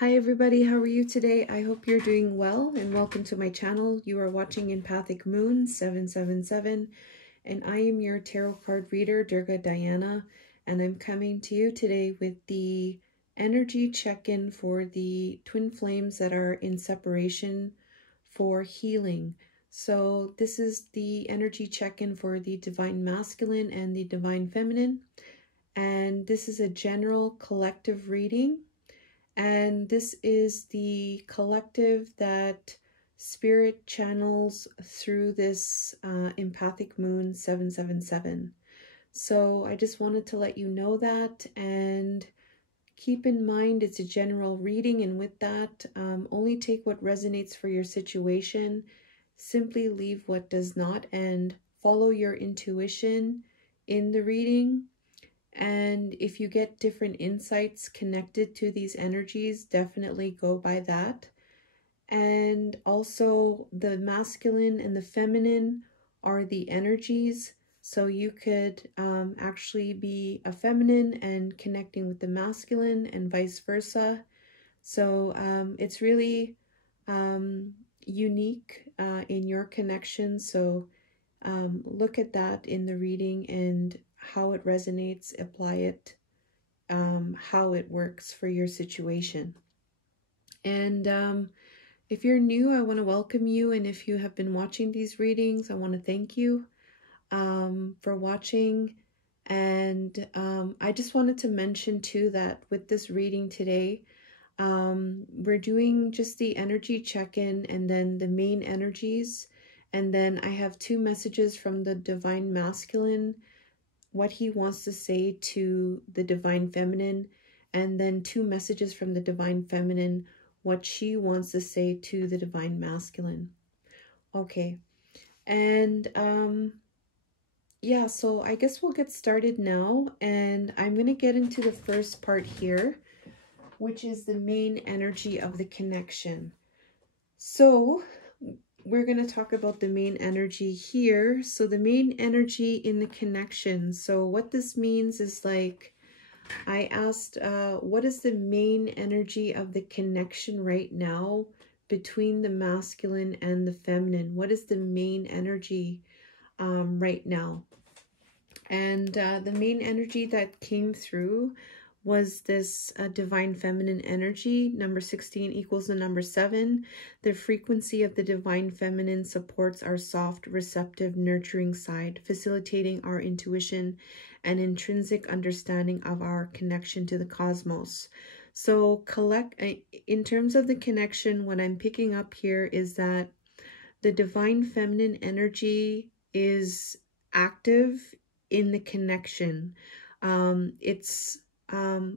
Hi everybody, how are you today? I hope you're doing well and welcome to my channel. You are watching Empathic Moon 777 and I am your tarot card reader, Durga Diana, and I'm coming to you today with the energy check-in for the twin flames that are in separation for healing. So this is the energy check-in for the Divine Masculine and the Divine Feminine, and this is a general collective reading. And this is the collective that Spirit channels through this Empathic Moon 777. So I just wanted to let you know that, and keep in mind it's a general reading, and with that, only take what resonates for your situation. Simply leave what does not, and follow your intuition in the reading. And if you get different insights connected to these energies, definitely go by that. And also the masculine and the feminine are the energies. So you could actually be a feminine and connecting with the masculine and vice versa. So it's really unique in your connection. So look at that in the reading and how it resonates, apply it, how it works for your situation. And if you're new, I want to welcome you. And if you have been watching these readings, I want to thank you for watching. And I just wanted to mention too that with this reading today, we're doing just the energy check-in and then the main energies. And then I have two messages from the Divine Masculine, what he wants to say to the Divine Feminine, and then two messages from the Divine Feminine, what she wants to say to the Divine Masculine. Okay, and yeah, so I guess we'll get started now, and I'm going to get into the first part here, which is the main energy of the connection. So we're going to talk about the main energy here. So the main energy in the connection. So what this means is, like, I asked, what is the main energy of the connection right now between the masculine and the feminine? What is the main energy right now? And the main energy that came through was this Divine Feminine energy. Number 16 equals the number 7. The frequency of the Divine Feminine supports our soft, receptive, nurturing side, facilitating our intuition and intrinsic understanding of our connection to the cosmos. So in terms of the connection, what I'm picking up here is that the Divine Feminine energy is active in the connection. It's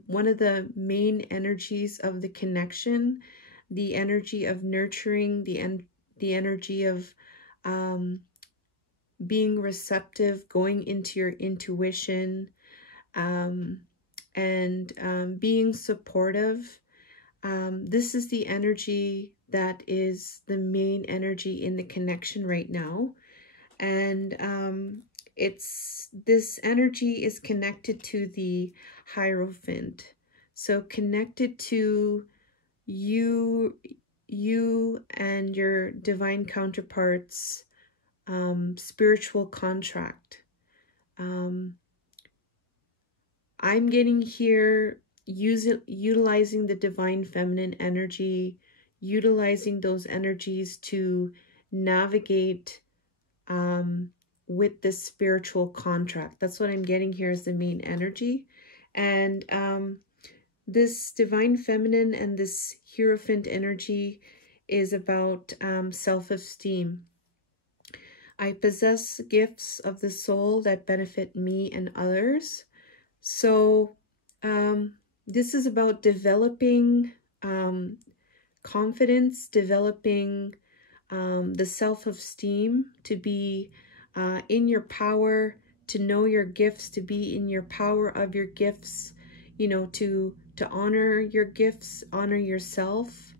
one of the main energies of the connection, the energy of nurturing, the energy of being receptive, going into your intuition, and being supportive. This is the energy that is the main energy in the connection right now. And this energy is connected to the Hierophant. So connected to you and your divine counterparts, spiritual contract. I'm getting here utilizing the Divine Feminine energy, utilizing those energies to navigate with this spiritual contract. That's what I'm getting here as the main energy. And this Divine Feminine and this Hierophant energy is about self-esteem. I possess gifts of the soul that benefit me and others. So this is about developing confidence, developing the self-esteem, to be in your power, to know your gifts, to be in your power of your gifts, you know, to honor your gifts, honor yourself,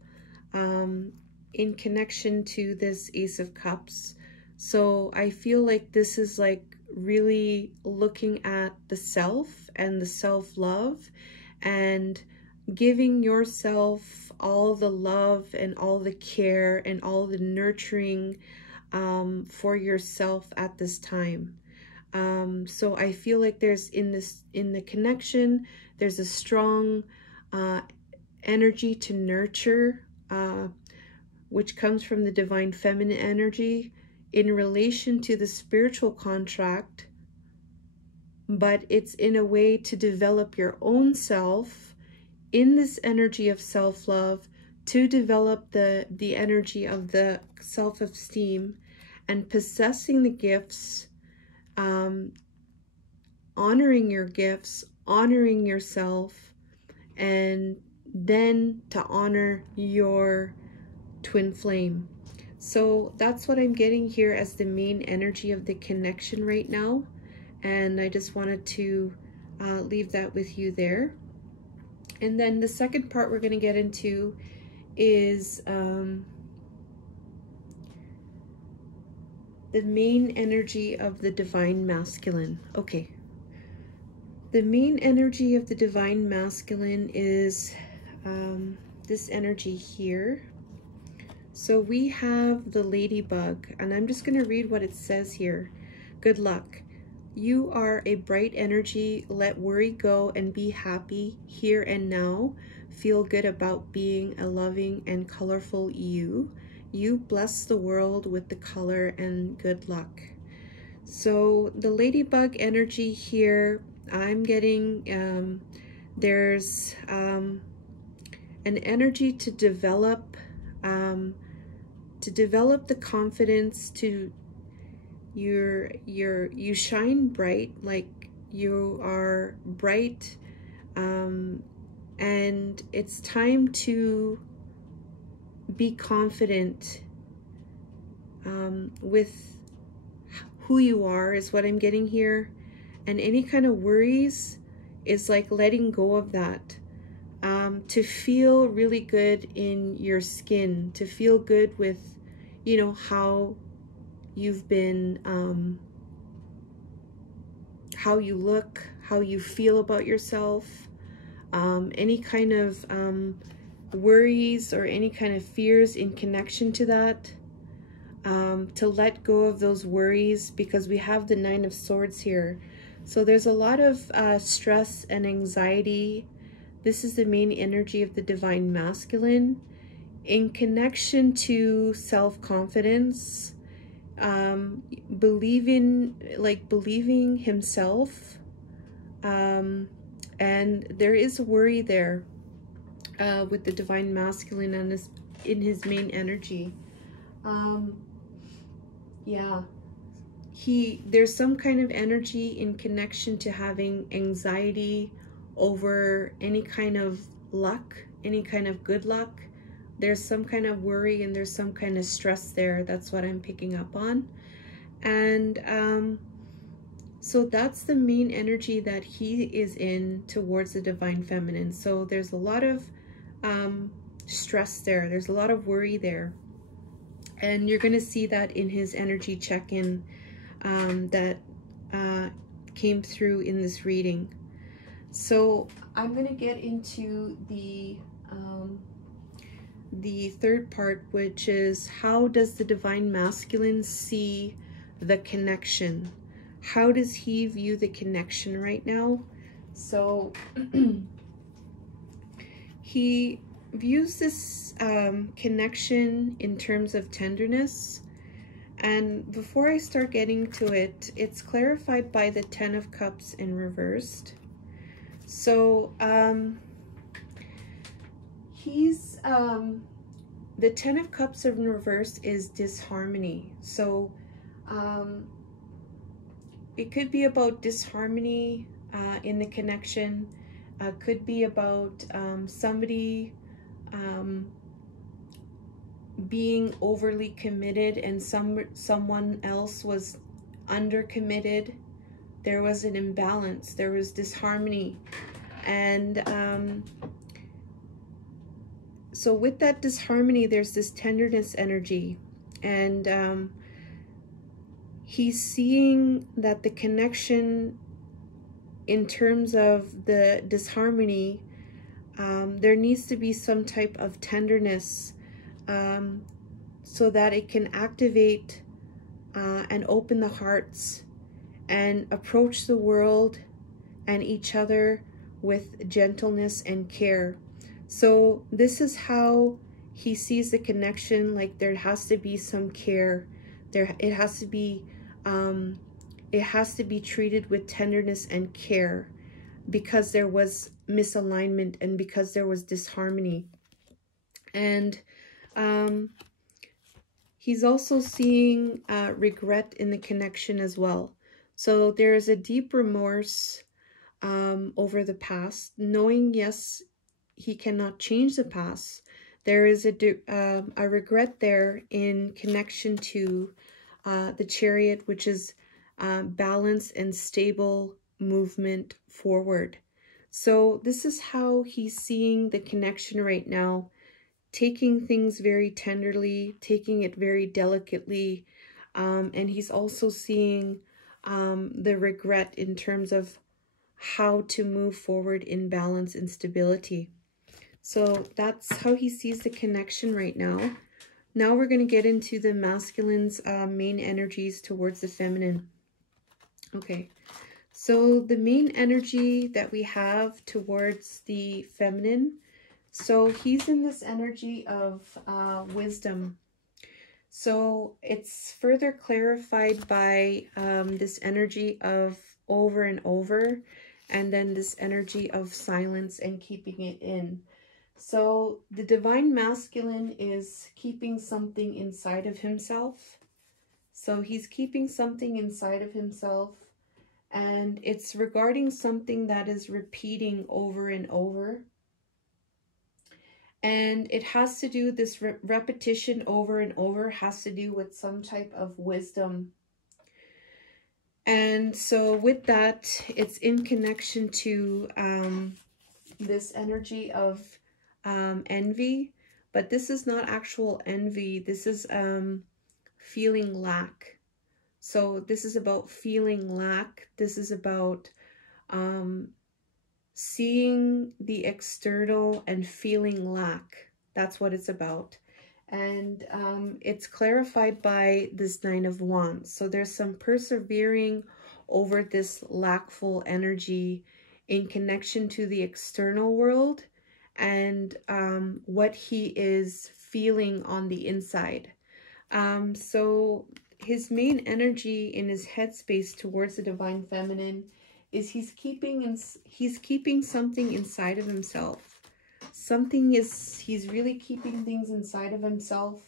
in connection to this Ace of Cups. So I feel like this is like really looking at the self and the self-love, and giving yourself all the love and all the care and all the nurturing for yourself at this time. So I feel like there's in the connection, there's a strong energy to nurture, which comes from the divine feminine energy in relation to the spiritual contract, but it's in a way to develop your own self in this energy of self-love, to develop the energy of the self-esteem and possessing the gifts, honoring your gifts, honoring yourself, and then to honor your twin flame. So that's what I'm getting here as the main energy of the connection right now. And I just wanted to leave that with you there. And then the second part we're going to get into is the main energy of the divine masculine. Okay. The main energy of the divine masculine is this energy here. So we have the ladybug, and I'm just going to read what it says here. Good luck. You are a bright energy. Let worry go and be happy here and now. Feel good about being a loving and colorful you. You bless the world with the color and good luck. So the ladybug energy here, I'm getting, there's an energy to develop the confidence to you shine bright, like you are bright, and it's time to be confident with who you are is what I'm getting here. And any kind of worries is like letting go of that, to feel really good in your skin, to feel good with, you know, how you've been, how you look, how you feel about yourself, any kind of worries or any kind of fears in connection to that, to let go of those worries, because we have the 9 of Swords here. So there's a lot of stress and anxiety. This is the main energy of the divine masculine in connection to self-confidence, believing himself, and there is worry there with the divine masculine and in his main energy. Yeah, there's some kind of energy in connection to having anxiety over any kind of luck, any kind of good luck. There's some kind of worry and there's some kind of stress there. That's what I'm picking up on. And so that's the main energy that he is in towards the divine feminine. So there's a lot of stress there. There's a lot of worry there. And you're going to see that in his energy check-in that came through in this reading. So I'm going to get into the third part, which is how does the divine masculine see the connection? How does he view the connection right now? So he views this connection in terms of tenderness. And before I start getting to it, it's clarified by the 10 of Cups in reversed. So he's the 10 of Cups in reverse is disharmony. So it could be about disharmony in the connection. Could be about somebody being overly committed and someone else was undercommitted. There was an imbalance, there was disharmony, and so with that disharmony there's this tenderness energy, and he's seeing that the connection in terms of the disharmony There needs to be some type of tenderness so that it can activate and open the hearts and approach the world and each other with gentleness and care. So this is how he sees the connection. Like there has to be some care. It has to be treated with tenderness and care, because there was misalignment and because there was disharmony. And he's also seeing regret in the connection as well. So there is a deep remorse over the past, knowing, yes, he cannot change the past. There is a regret there in connection to the Chariot, which is balance and stable movement forward. So this is how he's seeing the connection right now, taking things very tenderly, taking it very delicately, and he's also seeing the regret in terms of how to move forward in balance and stability. So that's how he sees the connection right now. Now we're going to get into the masculine's main energies towards the feminine. Okay, so the main energy that we have towards the feminine, so he's in this energy of wisdom. So it's further clarified by this energy of over and over, and then this energy of silence and keeping it in. So the divine masculine is keeping something inside of himself. So he's keeping something inside of himself, and it's regarding something that is repeating over and over. And it has to do, this repetition over and over has to do with some type of wisdom. And so with that, it's in connection to this energy of envy, but this is not actual envy. This is feeling lack. So this is about feeling lack. This is about seeing the external and feeling lack. That's what it's about. And it's clarified by this Nine of Wands. So there's some persevering over this lackful energy in connection to the external world and what he is feeling on the inside. So his main energy in his headspace towards the divine feminine is he's keeping something inside of himself. He's really keeping things inside of himself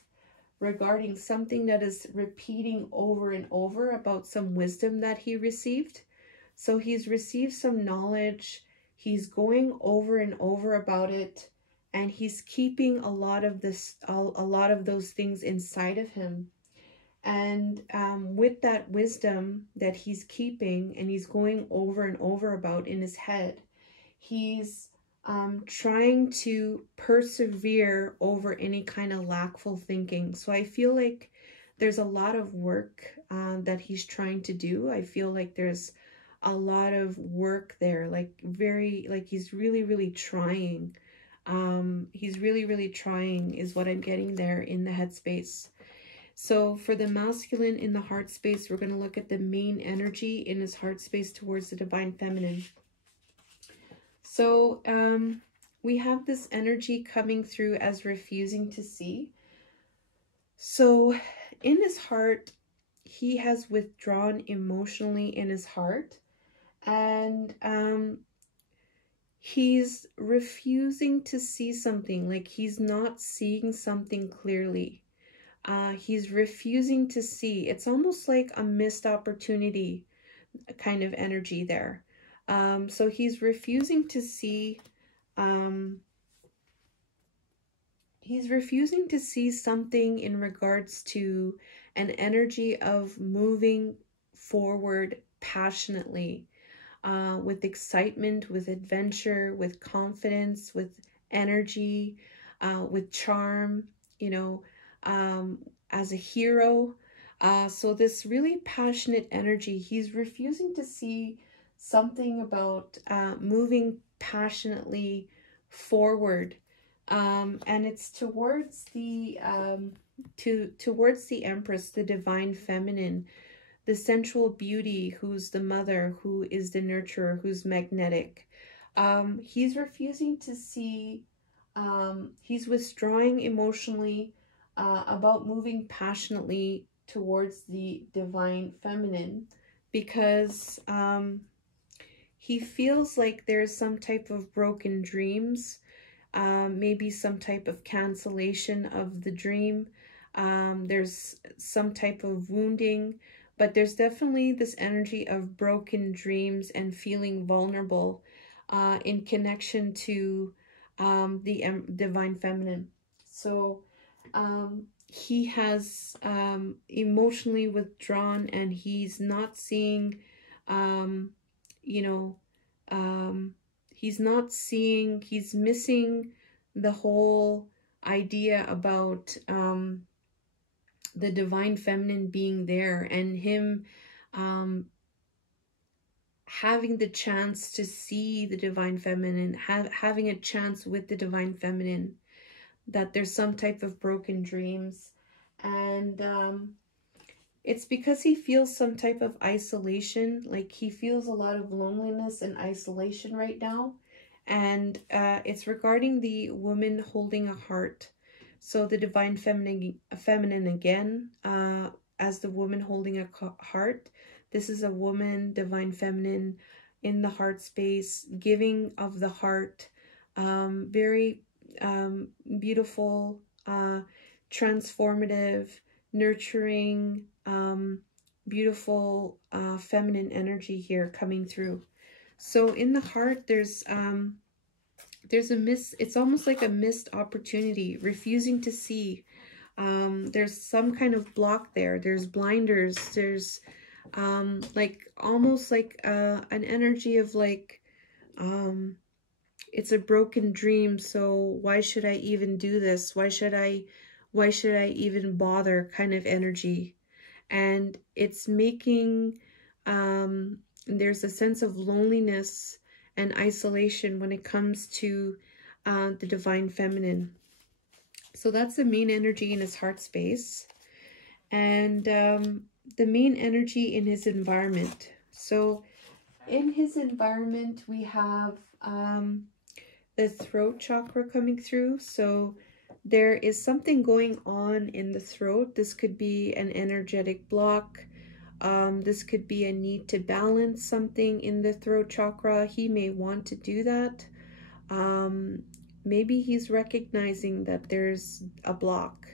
regarding something that is repeating over and over about some wisdom that he received. So he's received some knowledge, he's going over and over about it, and he's keeping a lot of those things inside of him. And with that wisdom that he's keeping and he's going over and over about in his head, he's trying to persevere over any kind of lackful thinking. So I feel like there's a lot of work that he's trying to do. I feel like there's a lot of work there, like he's really trying. He's really trying is what I'm getting there in the headspace. So for the masculine in the heart space, we're going to look at the main energy in his heart space towards the divine feminine. So we have this energy coming through as refusing to see. So in his heart, he has withdrawn emotionally in his heart, and he's refusing to see something, like he's not seeing something clearly. He's refusing to see. It's almost like a missed opportunity kind of energy there. So he's refusing to see. He's refusing to see something in regards to an energy of moving forward passionately, with excitement, with adventure, with confidence, with energy, with charm, you know, as a hero. So this really passionate energy, he's refusing to see something about moving passionately forward. And it's towards the towards the Empress, the divine feminine, the sensual beauty, who's the mother, who is the nurturer, who's magnetic. He's refusing to see, he's withdrawing emotionally about moving passionately towards the divine feminine, because he feels like there's some type of broken dreams, maybe some type of cancellation of the dream. There's some type of wounding, but there's definitely this energy of broken dreams and feeling vulnerable in connection to the divine feminine. So he has emotionally withdrawn, and he's not seeing, you know, he's not seeing, he's missing the whole idea about the divine feminine being there, and him having the chance to see the divine feminine, having a chance with the divine feminine, that there's some type of broken dreams. And it's because he feels some type of isolation, like he feels a lot of loneliness and isolation right now. And it's regarding the woman holding a heart. So the divine feminine again, as the woman holding a heart. This is a woman, divine feminine, in the heart space, giving of the heart. Very beautiful, transformative, nurturing, beautiful feminine energy here coming through. So in the heart, there's a miss, it's almost like a missed opportunity, refusing to see. There's some kind of block there. There's blinders. There's like almost like an energy of like, it's a broken dream, so why should I even do this? Why should I even bother kind of energy. And it's making, there's a sense of loneliness and isolation when it comes to the divine feminine. So that's the main energy in his heart space. And the main energy in his environment. So in his environment, we have the throat chakra coming through. So there is something going on in the throat. This could be an energetic block. This could be a need to balance something in the throat chakra. He may want to do that. Maybe he's recognizing that there's a block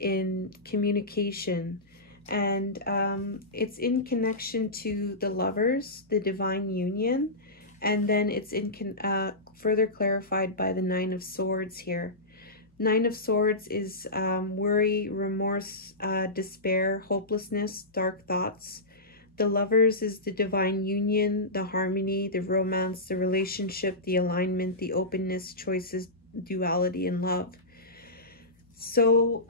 in communication. And it's in connection to the lovers, the divine union. And then it's further clarified by the Nine of Swords here. Nine of Swords is worry, remorse, despair, hopelessness, dark thoughts. The lovers is the divine union, the harmony, the romance, the relationship, the alignment, the openness, choices, duality, and love. So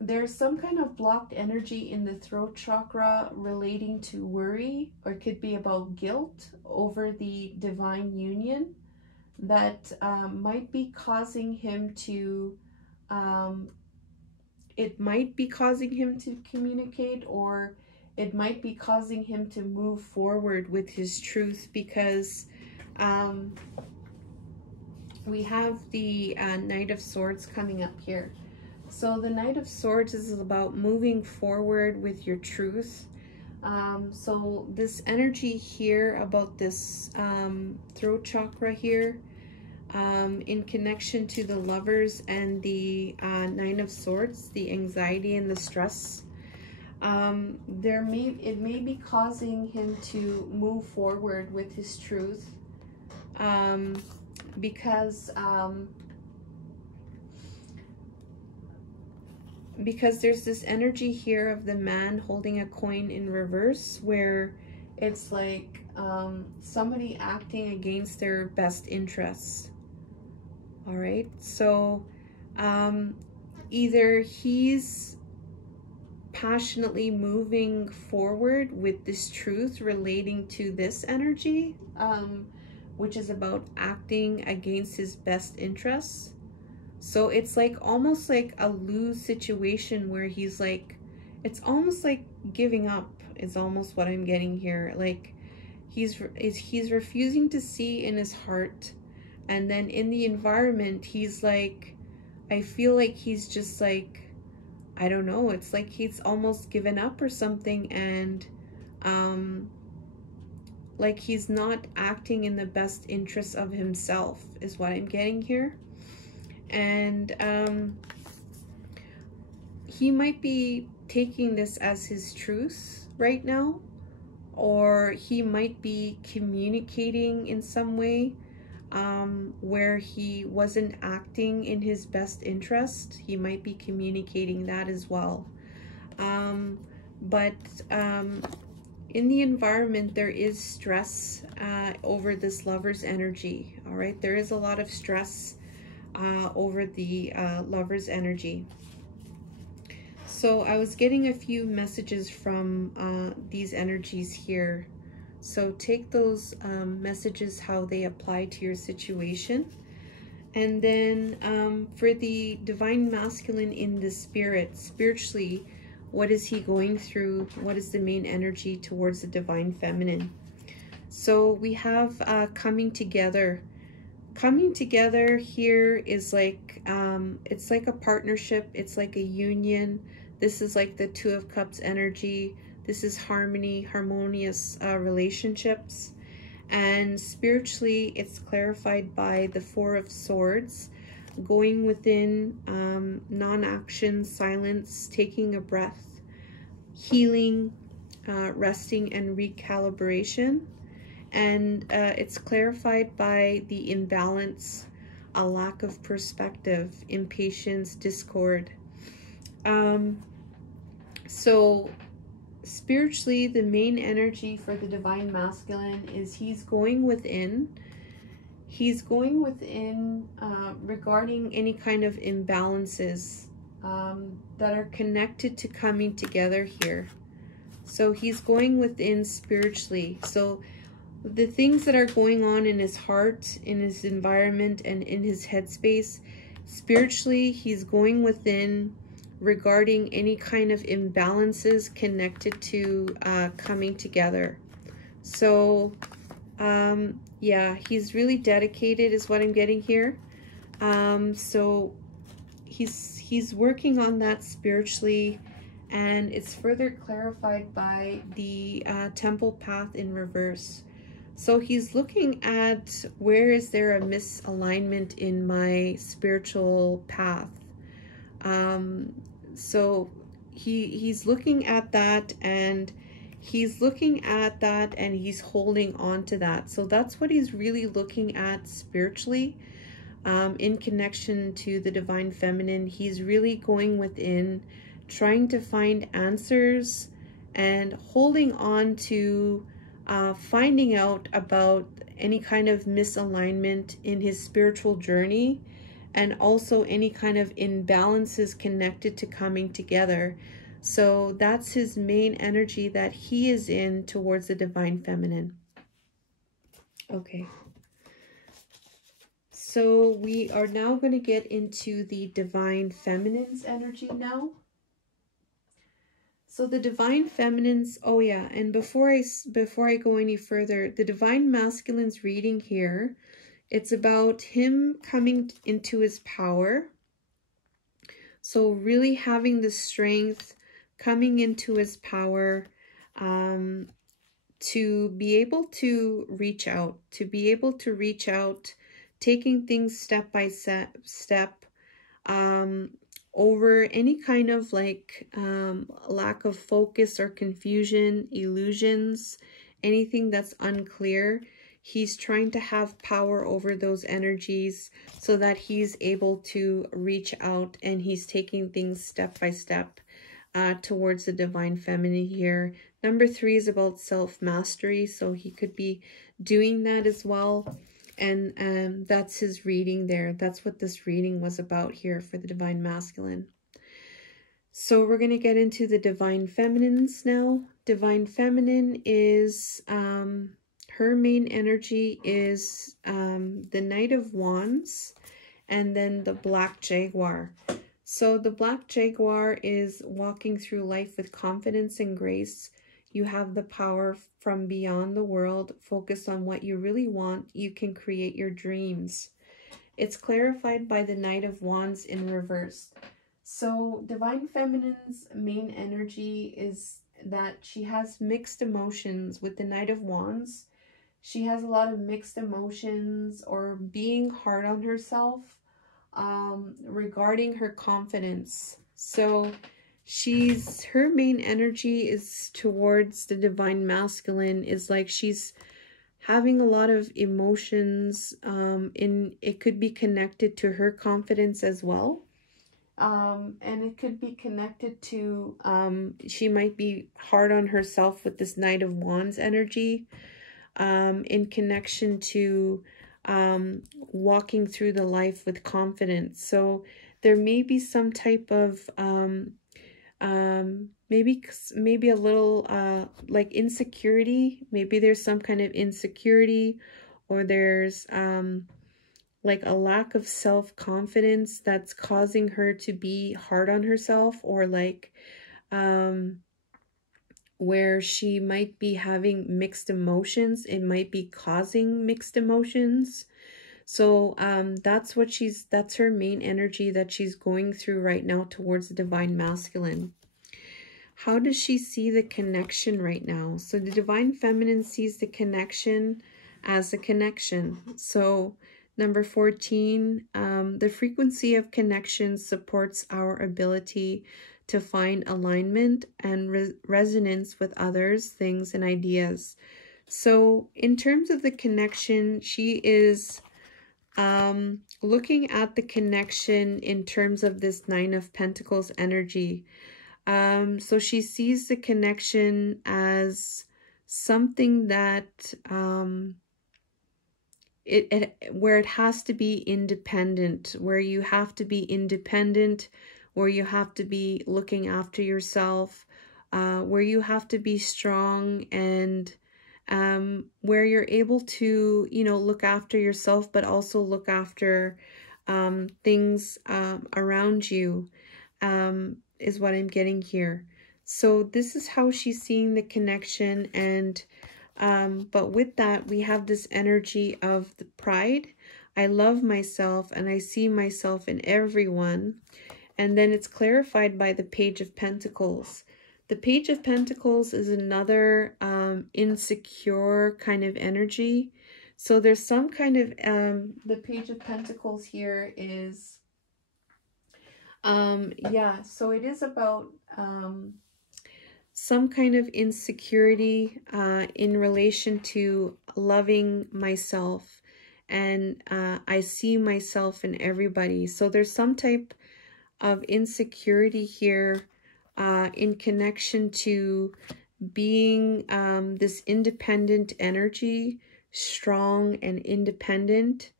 there's some kind of blocked energy in the throat chakra relating to worry, or it could be about guilt over the divine union that might be causing him to, it might be causing him to communicate, or it might be causing him to move forward with his truth, because we have the Knight of Swords coming up here. So the Knight of Swords is about moving forward with your truth. So this energy here about this throat chakra here, in connection to the lovers and the Nine of Swords, the anxiety and the stress, it may be causing him to move forward with his truth, because there's this energy here of the man holding a coin in reverse, where it's like somebody acting against their best interests. All right, so either he's passionately moving forward with this truth relating to this energy, which is about acting against his best interests. So it's like almost like a lose situation where he's like, it's almost like giving up is almost what I'm getting here. Like he's refusing to see in his heart, and then in the environment he's like, I feel like he's just like, I don't know, it's like he's almost given up or something, and like he's not acting in the best interest of himself is what I'm getting here. And he might be taking this as his truth right now, or he might be communicating in some way where he wasn't acting in his best interest. He might be communicating that as well. But in the environment, there is stress over this lover's energy. All right, there is a lot of stress over the lover's energy. So I was getting a few messages from these energies here. So take those messages how they apply to your situation. And then for the divine masculine in the spirit, spiritually, what is he going through? What is the main energy towards the divine feminine? So we have coming together. Coming together here is like, it's like a partnership. It's like a union. This is like the Two of Cups energy. This is harmony, harmonious relationships. And spiritually, it's clarified by the Four of Swords, going within, non-action, silence, taking a breath, healing, resting, and recalibration. And it's clarified by the imbalance, a lack of perspective, impatience, discord. So spiritually, the main energy for the divine masculine is he's going within. He's going within regarding any kind of imbalances that are connected to coming together here. So he's going within spiritually. So the things that are going on in his heart, in his environment, and in his headspace, spiritually, he's going within regarding any kind of imbalances connected to coming together. So, yeah, he's really dedicated is what I'm getting here. So he's working on that spiritually, and it's further clarified by the temple path in reverse. So he's looking at where is there a misalignment in my spiritual path. So he's looking at that, and he's looking at that, and he's holding on to that. So that's what he's really looking at spiritually, in connection to the divine feminine. He's really going within, trying to find answers and holding on to finding out about any kind of misalignment in his spiritual journey, and also any kind of imbalances connected to coming together. So that's his main energy that he is in towards the divine feminine. Okay. So we are now going to get into the divine feminine's energy now. So the divine feminine's, oh yeah, and before I go any further, the divine masculine's reading here, it's about him coming into his power. So really having the strength, coming into his power, to be able to reach out, taking things step by step, over any kind of like lack of focus or confusion, illusions, anything that's unclear. He's trying to have power over those energies so that he's able to reach out, and he's taking things step by step towards the divine feminine here. Number 3 is about self-mastery, so he could be doing that as well. And that's his reading there. That's what this reading was about here for the divine masculine. So we're going to get into the divine feminines now. Divine feminine is her main energy is the Knight of Wands and then the Black Jaguar. So the Black Jaguar is walking through life with confidence and grace. You have the power from beyond the world. Focus on what you really want. You can create your dreams. It's clarified by the Knight of Wands in reverse. So Divine Feminine's main energy is that she has mixed emotions. With the Knight of Wands, she has a lot of mixed emotions or being hard on herself regarding her confidence. So her main energy is towards the Divine Masculine, is like she's having a lot of emotions, it could be connected to her confidence as well. And it could be connected to, she might be hard on herself with this Knight of Wands energy, in connection to walking through the life with confidence. So there may be some type of maybe a little like insecurity. Maybe there's some kind of insecurity, or there's like a lack of self-confidence that's causing her to be hard on herself, or like where she might be having mixed emotions. It might be causing mixed emotions. So that's her main energy that she's going through right now towards the Divine Masculine. How does she see the connection right now? So the Divine Feminine sees the connection as a connection. So number 14, the frequency of connection supports our ability to find alignment and resonance with others, things, and ideas. So in terms of the connection, she is looking at the connection in terms of this Nine of Pentacles energy. So she sees the connection as something that where it has to be independent, where you have to be independent, where you have to be looking after yourself, where you have to be strong, and where you're able to, you know, look after yourself, but also look after things around you, is what I'm getting here. So this is how she's seeing the connection. And but with that, we have this energy of the pride. I love myself and I see myself in everyone. And then it's clarified by the Page of Pentacles. The Page of Pentacles is another insecure kind of energy. So there's some kind of, the Page of Pentacles here is, yeah, so it is about some kind of insecurity in relation to loving myself. And I see myself in everybody. So there's some type of insecurity here in connection to being this independent energy, strong and independent,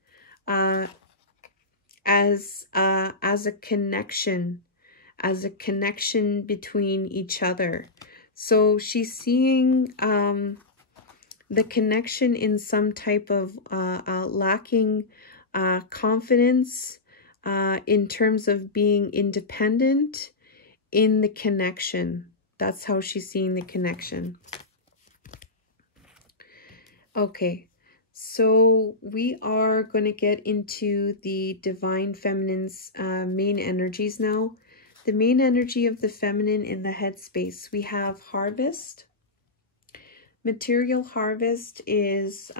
as a connection between each other. So she's seeing the connection in some type of lacking confidence in terms of being independent in the connection. That's how she's seeing the connection. Okay, so we are going to get into the Divine Feminine's main energies now. The main energy of the feminine in the headspace. We have harvest. Material harvest is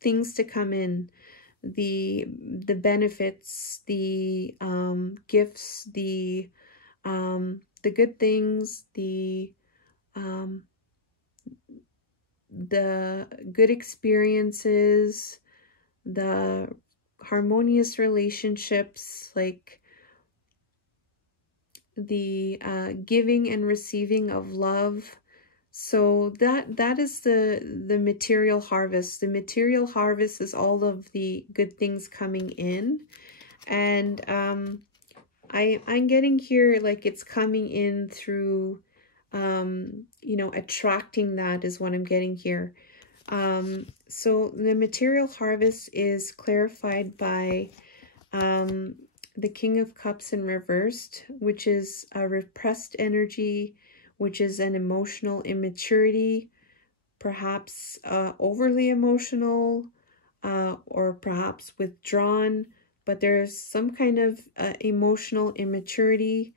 things to come in. The benefits, the gifts, the good things, the good experiences, the harmonious relationships, like the giving and receiving of love. So that is the material harvest. The material harvest is all of the good things coming in. And I'm getting here like it's coming in through you know, attracting that is what I'm getting here. So the material harvest is clarified by the King of Cups in reversed, which is a repressed energy, which is an emotional immaturity, perhaps overly emotional, or perhaps withdrawn, but there's some kind of emotional immaturity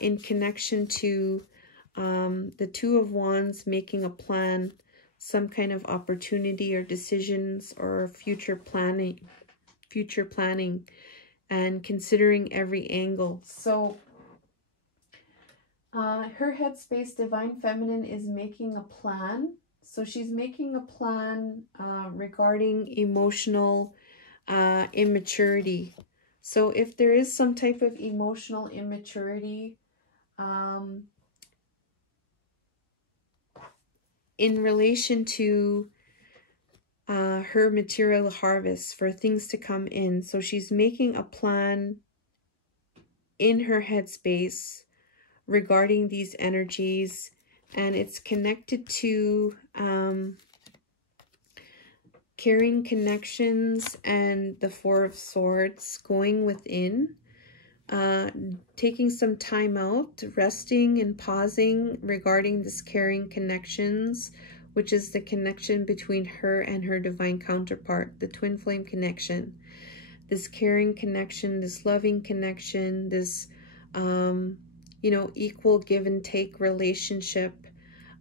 in connection to the Two of Wands making a plan, some kind of opportunity or decisions or future planning, and considering every angle. So her headspace, Divine Feminine, is making a plan. So she's making a plan regarding emotional immaturity. So if there is some type of emotional immaturity in relation to her material harvest for things to come in. So she's making a plan in her headspace regarding these energies, and it's connected to carrying connections and the Four of Swords, going within, taking some time out, resting and pausing regarding this carrying connections, which is the connection between her and her divine counterpart, the twin flame connection. This caring connection, this loving connection, this, you know, equal give and take relationship,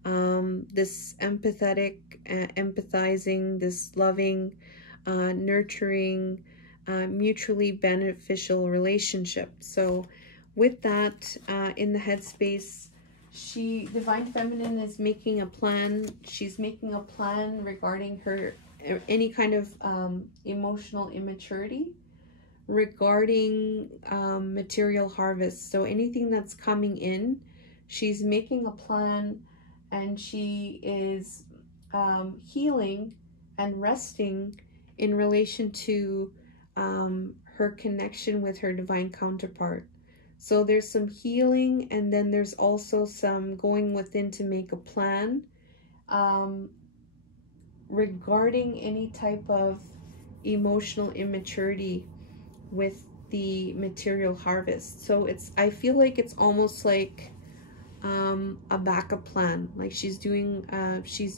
this empathetic, empathizing, this loving, nurturing, mutually beneficial relationship. So with that in the headspace, Divine Feminine is making a plan. She's making a plan regarding her any kind of emotional immaturity, regarding material harvest. So anything that's coming in, she's making a plan, and she is healing and resting in relation to her connection with her divine counterpart. So there's some healing, and then there's also some going within to make a plan regarding any type of emotional immaturity with the material harvest. So I feel like it's almost like a backup plan. Like she's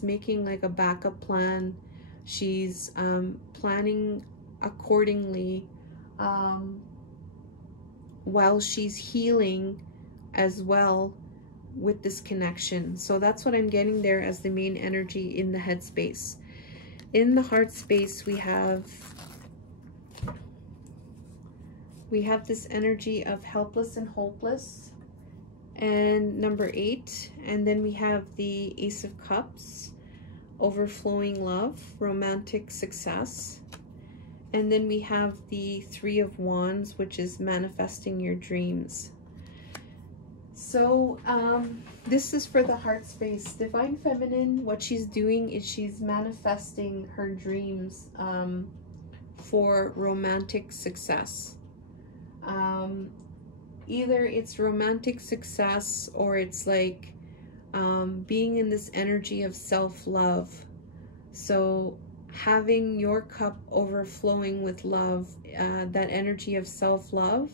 making like a backup plan. She's planning accordingly while she's healing as well with this connection. So that's what I'm getting there as the main energy in the headspace. In the heart space, we have this energy of helpless and hopeless, and number 8, and then we have the Ace of Cups, overflowing love, romantic success, and then we have the Three of Wands, which is manifesting your dreams. So this is for the heart space. Divine Feminine, what she's doing is she's manifesting her dreams for romantic success. Either it's romantic success, or it's like being in this energy of self-love. So having your cup overflowing with love, that energy of self-love,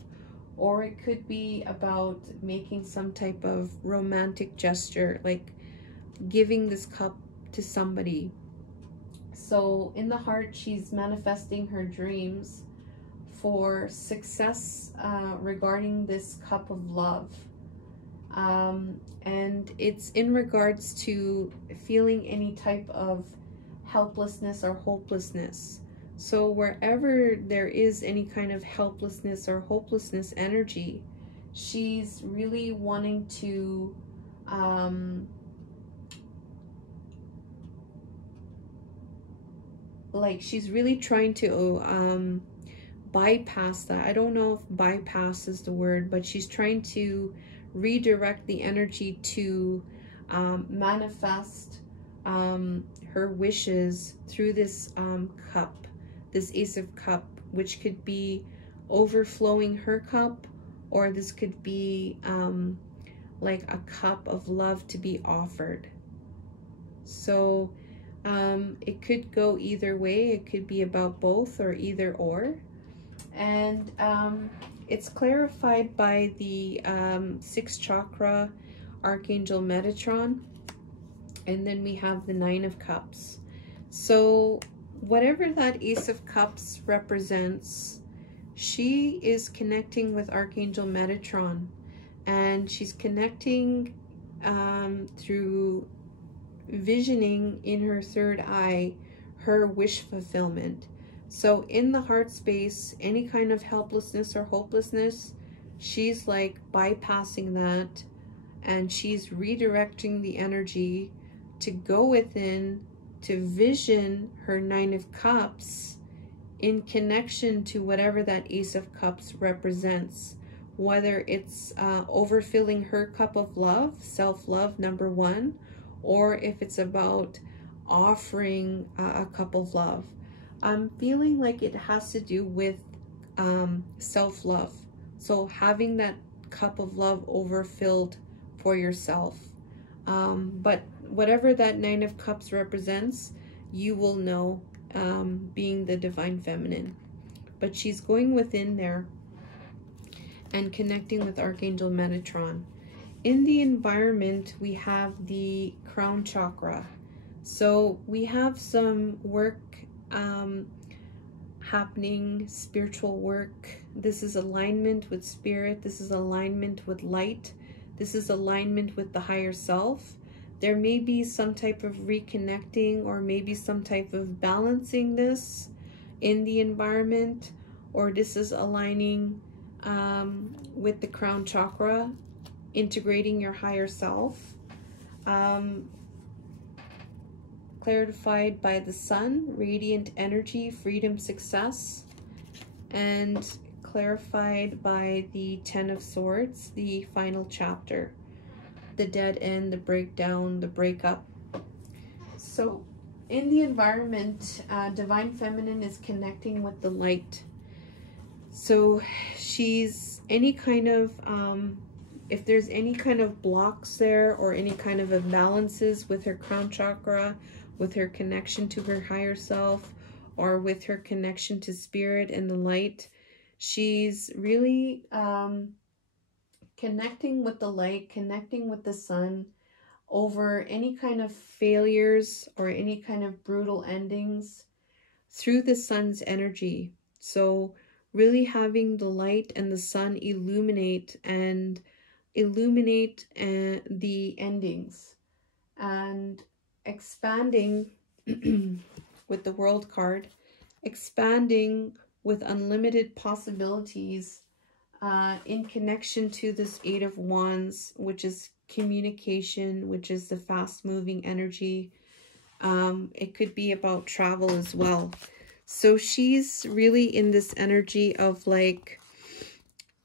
or it could be about making some type of romantic gesture, like giving this cup to somebody. So in the heart, she's manifesting her dreams for success regarding this cup of love. And it's in regards to feeling any type of helplessness or hopelessness. So wherever there is any kind of helplessness or hopelessness energy, she's really wanting to like she's really trying to bypass that. I don't know if bypass is the word, but she's trying to redirect the energy to manifest her wishes through this cup, this Ace of Cup, which could be overflowing her cup, or this could be like a cup of love to be offered. So it could go either way. It could be about both or either or. And it's clarified by the 6th chakra Archangel Metatron. And then we have the 9 of Cups. So whatever that Ace of Cups represents, she is connecting with Archangel Metatron. And she's connecting through visioning in her third eye her wish fulfillment. So in the heart space, any kind of helplessness or hopelessness, she's like bypassing that, and she's redirecting the energy to go within, to vision her 9 of Cups in connection to whatever that Ace of Cups represents. Whether it's overfilling her cup of love, self-love, number 1, or if it's about offering a cup of love. I'm feeling like it has to do with self-love. So having that cup of love overfilled for yourself. But whatever that 9 of Cups represents, you will know, being the Divine Feminine. But she's going within there and connecting with Archangel Metatron. In the environment, we have the crown chakra. So we have some work happening, spiritual work. This is alignment with spirit. This is alignment with light. This is alignment with the higher self. There may be some type of reconnecting, or maybe some type of balancing this in the environment, or this is aligning with the crown chakra, integrating your higher self. Clarified by the sun, radiant energy, freedom, success, and clarified by the 10 of Swords, the final chapter, the dead end, the breakdown, the breakup. So in the environment, Divine Feminine is connecting with the light. So she's any kind of, if there's any kind of blocks there, or any kind of imbalances with her crown chakra, with her connection to her higher self, or with her connection to spirit and the light, she's really connecting with the light, connecting with the sun over any kind of failures or any kind of brutal endings through the sun's energy. So really having the light and the sun illuminate the endings, and expanding with the World card, expanding with unlimited possibilities in connection to this 8 of Wands, which is communication, which is the fast-moving energy. It could be about travel as well. So she's really in this energy of like,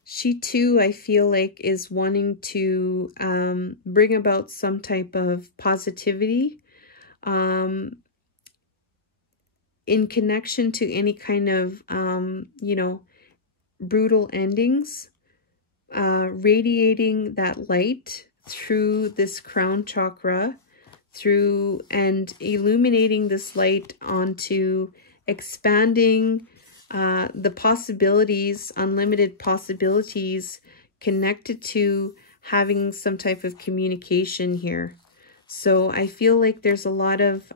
she too, I feel like, is wanting to bring about some type of positivity in connection to any kind of, you know, brutal endings, radiating that light through this crown chakra, through and illuminating this light onto expanding the possibilities, unlimited possibilities connected to having some type of communication here. So I feel like there's a lot of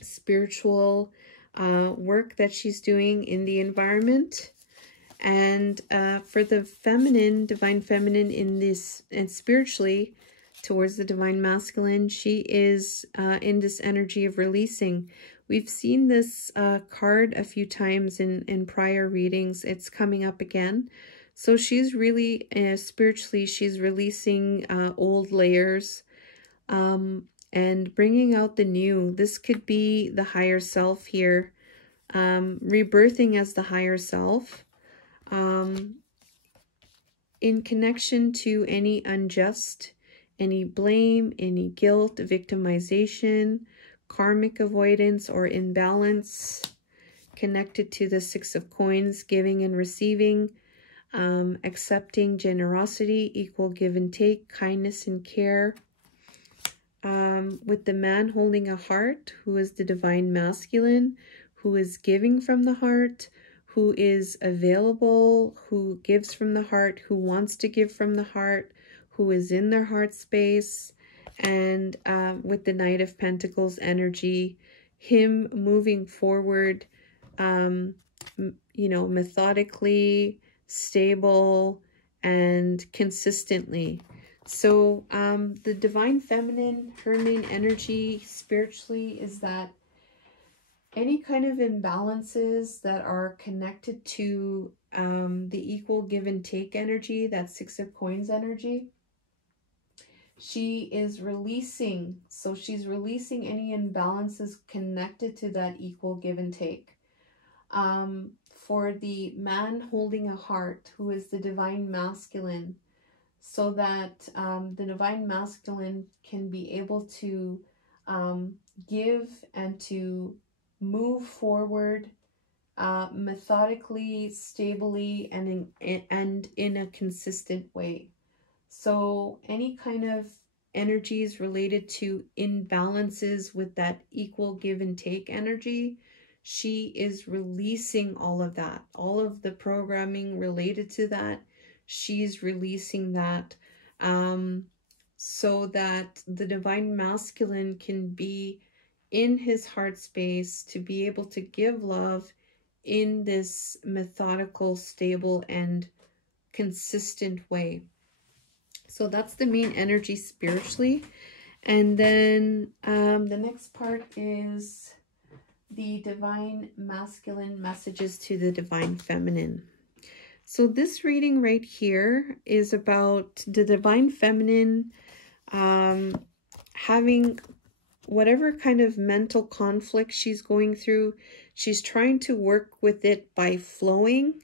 spiritual work that she's doing in the environment. And for the feminine, Divine Feminine in this, and spiritually towards the Divine Masculine, she is in this energy of releasing. We've seen this card a few times in prior readings. It's coming up again. So she's really, spiritually, she's releasing old layers and bringing out the new. This could be the higher self here, rebirthing as the higher self, in connection to any unjust, any blame, any guilt, victimization, karmic avoidance, or imbalance connected to the 6 of Coins, giving and receiving. accepting generosity, equal give and take, kindness and care. With the man holding a heart, who is the divine masculine, who is giving from the heart, who is available, who gives from the heart, who wants to give from the heart, who is in their heart space. And with the Knight of Pentacles energy, him moving forward, you know, methodically, stable, and consistently. So the divine feminine, her main energy spiritually is that any kind of imbalances that are connected to the equal give and take energy, that Six of Coins energy, she is releasing. So she's releasing any imbalances connected to that equal give and take. For the man holding a heart, who is the divine masculine, so that the divine masculine can be able to give and to move forward methodically, stably, and in a consistent way. So any kind of energies related to imbalances with that equal give and take energy, she is releasing all of that, all of the programming related to that. She's releasing that so that the divine masculine can be in his heart space to be able to give love in this methodical, stable, and consistent way. So that's the main energy spiritually. And then the next part is the divine masculine messages to the divine feminine. So this reading right here is about the divine feminine having whatever kind of mental conflict she's going through. She's trying to work with it by flowing,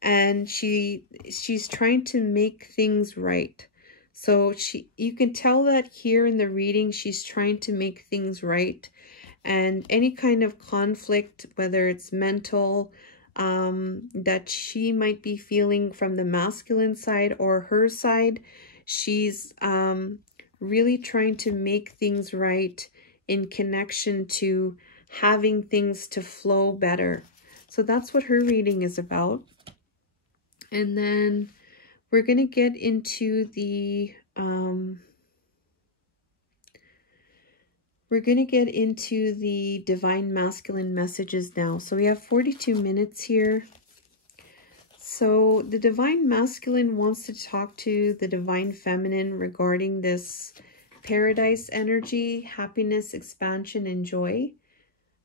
and she's trying to make things right. So you can tell that here in the reading, she's trying to make things right. And any kind of conflict, whether it's mental, that she might be feeling from the masculine side or her side, she's really trying to make things right in connection to having things to flow better. So that's what her reading is about. And then we're going to get into the divine masculine messages now. So we have 42 minutes here. So the divine masculine wants to talk to the divine feminine regarding this paradise energy, happiness, expansion, and joy.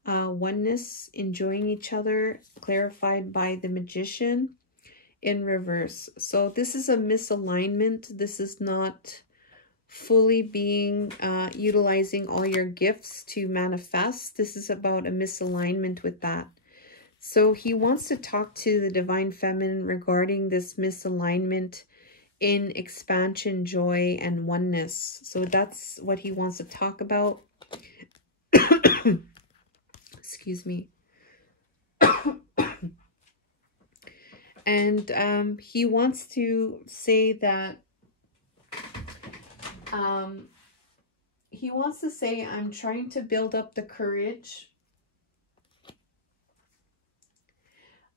Oneness, enjoying each other, clarified by the Magician in reverse. So this is a misalignment. This is not fully being utilizing all your gifts to manifest. This is about a misalignment with that. So he wants to talk to the divine feminine regarding this misalignment in expansion, joy, and oneness. So that's what he wants to talk about. Excuse me. And he wants to say that I'm trying to build up the courage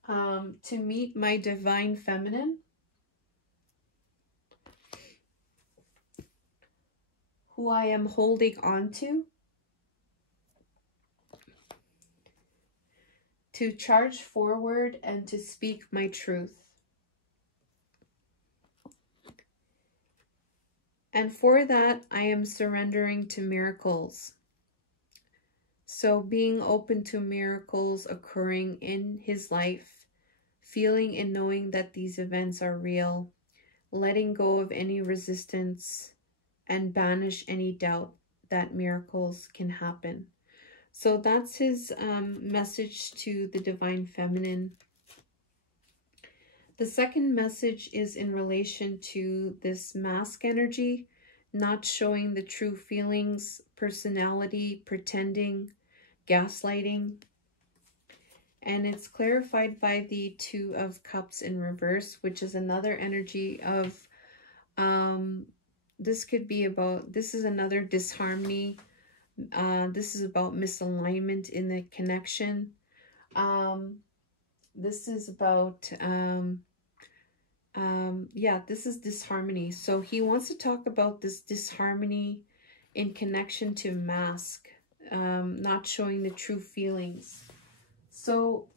to meet my divine feminine, who I am holding on to charge forward and to speak my truth. And for that, I am surrendering to miracles. So being open to miracles occurring in his life, feeling and knowing that these events are real, letting go of any resistance, and banish any doubt that miracles can happen. So that's his message to the divine feminine. The second message is in relation to this mask energy, not showing the true feelings, personality, pretending, gaslighting. And it's clarified by the Two of Cups in reverse, which is another energy of, this could be about, this is another disharmony. This is about misalignment in the connection. This is about, yeah, this is disharmony. So he wants to talk about this disharmony in connection to mask, not showing the true feelings. So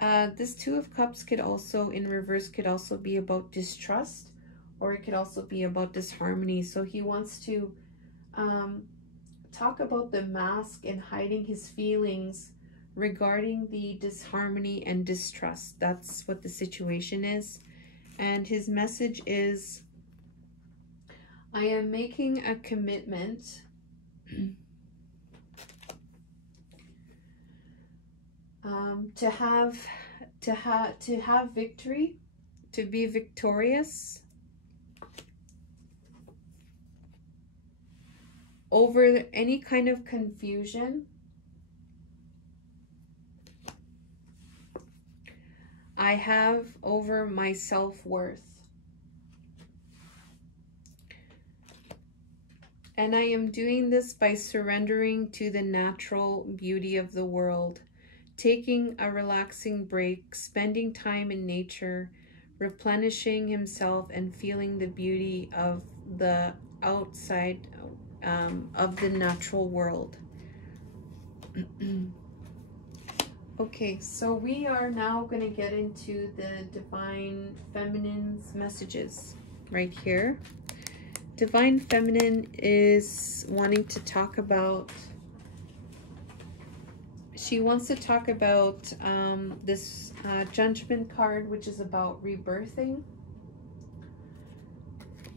this Two of Cups could also, in reverse, could also be about distrust, or it could also be about disharmony. So he wants to talk about the mask and hiding his feelings regarding the disharmony and distrust. That's what the situation is. And his message is, I am making a commitment to have victory, to be victorious over any kind of confusion I have over my self-worth. And I am doing this by surrendering to the natural beauty of the world, taking a relaxing break, spending time in nature, replenishing himself, and feeling the beauty of the outside of the natural world. Okay, so we are now going to get into the Divine Feminine's messages right here. Divine Feminine is wanting to talk about, she wants to talk about this Judgment card, which is about rebirthing.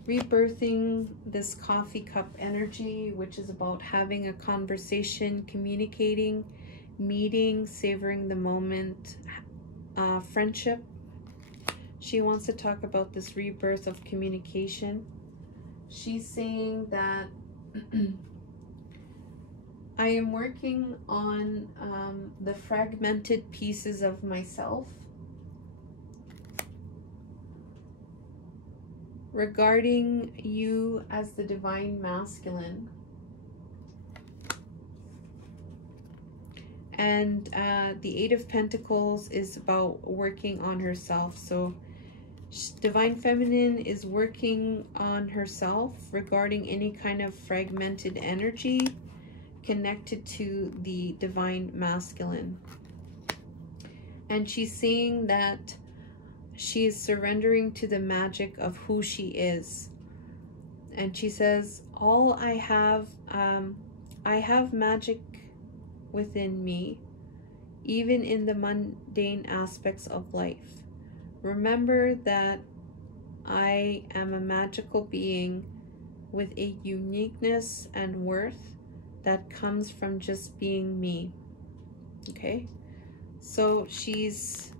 Rebirthing this coffee cup energy, which is about having a conversation, communicating, meeting, savoring the moment, friendship. She wants to talk about this rebirth of communication. She's saying that I am working on the fragmented pieces of myself regarding you as the Divine Masculine. And the Eight of Pentacles is about working on herself. So Divine Feminine is working on herself regarding any kind of fragmented energy connected to the Divine Masculine. And she's saying that she is surrendering to the magic of who she is. And she says, all I have magic within me, even in the mundane aspects of life. Remember that I am a magical being with a uniqueness and worth that comes from just being me. Okay, so she's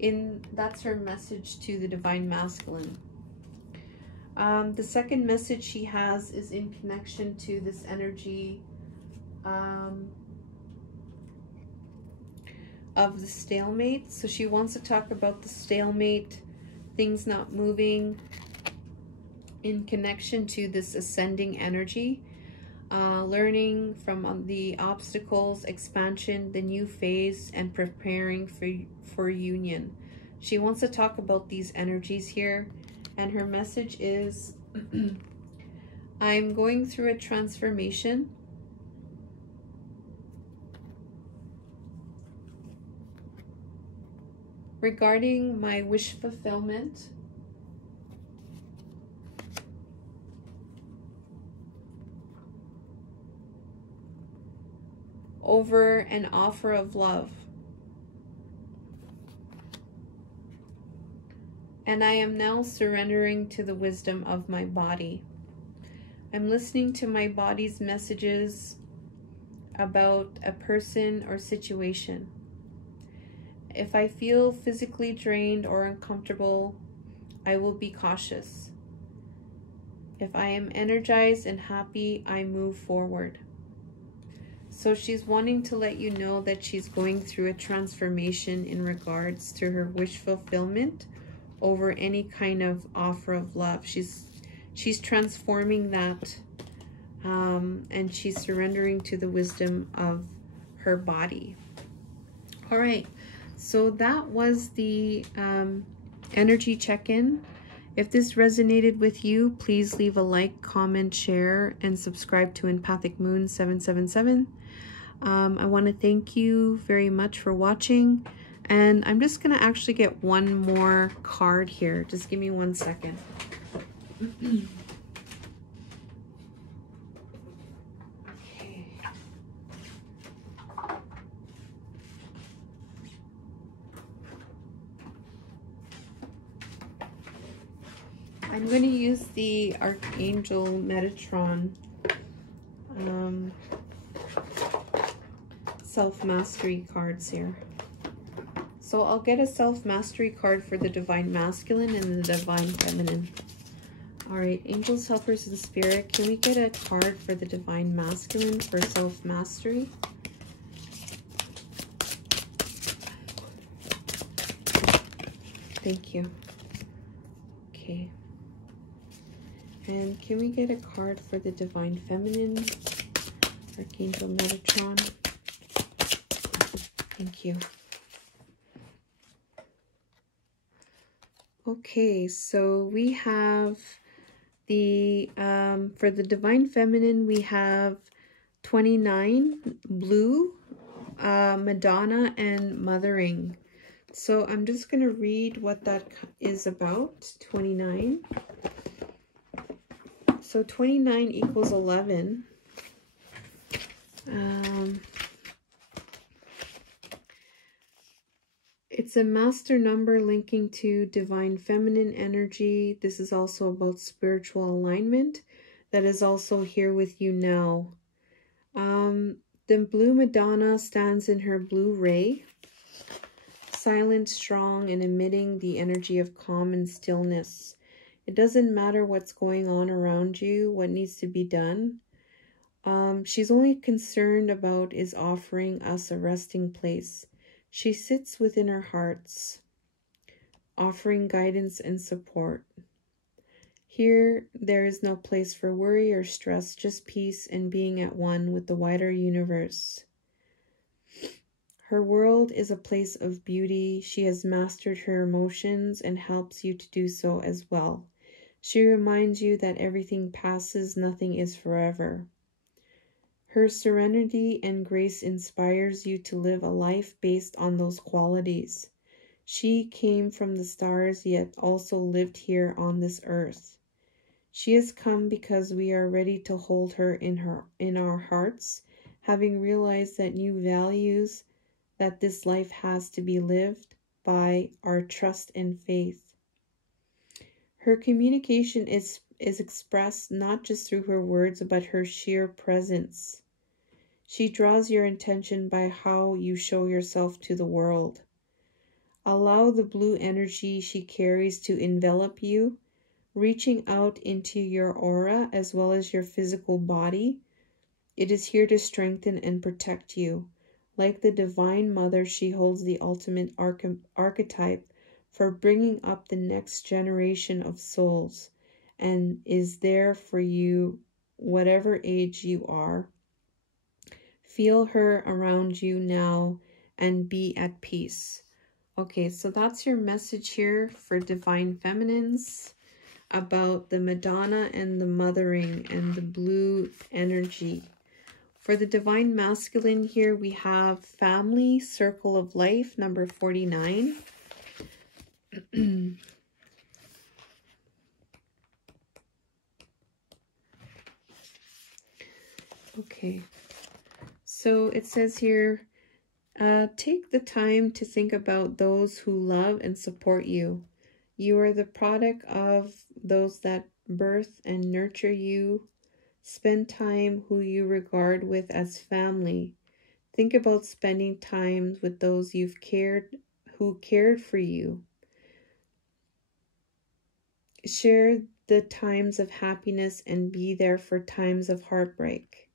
in, that's her message to the Divine Masculine. The second message she has is in connection to this energy of the stalemate. So she wants to talk about the stalemate, things not moving, in connection to this ascending energy, learning from the obstacles, expansion, the new phase, and preparing for union. She wants to talk about these energies here, and her message is, I'm going through a transformation. Regarding my wish fulfillment, over an offer of love. And I am now surrendering to the wisdom of my body. I'm listening to my body's messages about a person or situation. If I feel physically drained or uncomfortable, I will be cautious. If I am energized and happy, I move forward. So she's wanting to let you know that she's going through a transformation in regards to her wish fulfillment over any kind of offer of love. She's transforming that, and she's surrendering to the wisdom of her body. All right, so that was the energy check-in. If this resonated with you, please leave a like, comment, share, and subscribe to Empathic Moon 777. I want to thank you very much for watching, and I'm just going to actually get one more card here. Just give me 1 second. Okay. I'm going to use the Archangel Metatron self-mastery cards here. So I'll get a self-mastery card for the Divine Masculine and the Divine Feminine. All right, Angels, Helpers, and Spirit, can we get a card for the Divine Masculine for self-mastery? Thank you. Okay. And can we get a card for the Divine Feminine? Archangel Metatron. Thank you. Okay, so we have the, for the Divine Feminine, we have 29, blue, Madonna, and mothering. So I'm just going to read what that is about, 29. So 29 equals 11. It's a master number linking to divine feminine energy. This is also about spiritual alignment that is also here with you now. The blue Madonna stands in her blue ray, silent, strong, and emitting the energy of calm and stillness. It doesn't matter what's going on around you, what needs to be done. She's only concerned about is offering us a resting place. She sits within our hearts, offering guidance and support. Here, there is no place for worry or stress, just peace and being at one with the wider universe. Her world is a place of beauty. She has mastered her emotions and helps you to do so as well. She reminds you that everything passes, nothing is forever. Her serenity and grace inspires you to live a life based on those qualities. She came from the stars, yet also lived here on this earth. She has come because we are ready to hold her in our hearts, having realized that new values that this life has to be lived by our trust and faith. Her communication is expressed not just through her words, but her sheer presence. She draws your attention by how you show yourself to the world. Allow the blue energy she carries to envelop you, reaching out into your aura as well as your physical body. It is here to strengthen and protect you. Like the Divine Mother, she holds the ultimate archetype for bringing up the next generation of souls and is there for you, whatever age you are. Feel her around you now and be at peace. Okay, so that's your message here for Divine Feminines about the Madonna and the mothering and the blue energy. For the Divine Masculine here, we have Family, Circle of Life, number 49. Okay. So it says here, take the time to think about those who love and support you. You are the product of those that birth and nurture you. Spend time who you regard with as family. Think about spending time with those who cared for you. Share the times of happiness and be there for times of heartbreak.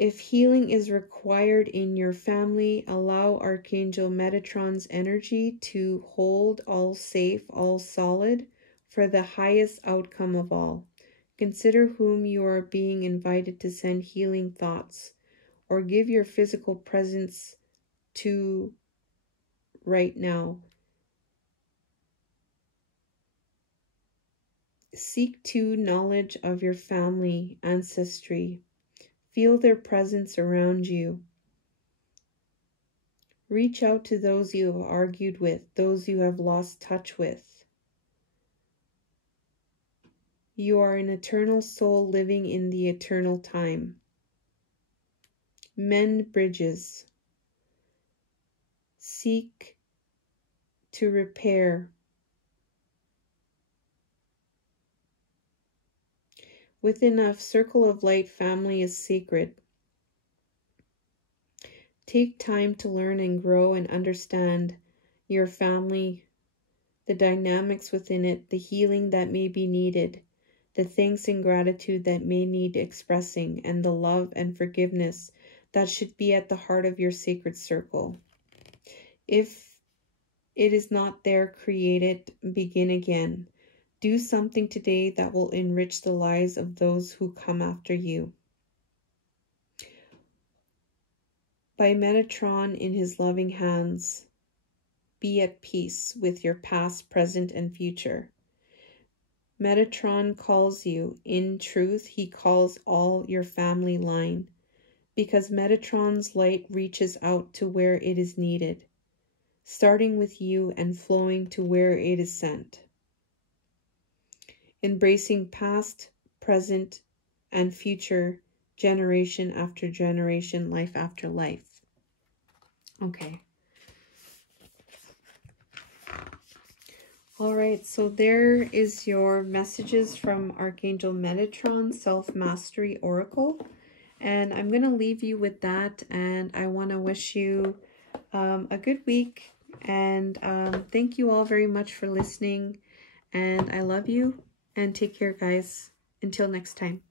If healing is required in your family, allow Archangel Metatron's energy to hold all safe, all solid, for the highest outcome of all. Consider whom you are being invited to send healing thoughts or give your physical presence to right now. Seek to knowledge of your family, ancestry. Feel their presence around you. Reach out to those you have argued with, those you have lost touch with. You are an eternal soul living in the eternal time. Mend bridges. Seek to repair. Within a circle of light, family is sacred. Take time to learn and grow and understand your family, the dynamics within it, the healing that may be needed, the thanks and gratitude that may need expressing, and the love and forgiveness that should be at the heart of your sacred circle. If it is not there, create it, begin again. Do something today that will enrich the lives of those who come after you. By Metatron in his loving hands, be at peace with your past, present, and future. Metatron calls you. In truth, he calls all your family line, because Metatron's light reaches out to where it is needed, starting with you and flowing to where it is sent. Embracing past, present, and future, generation after generation, life after life. Okay. All right, so there is your messages from Archangel Metatron, Self-Mastery Oracle. And I'm going to leave you with that. And I want to wish you a good week. And thank you all very much for listening. And I love you. And take care, guys. Until next time.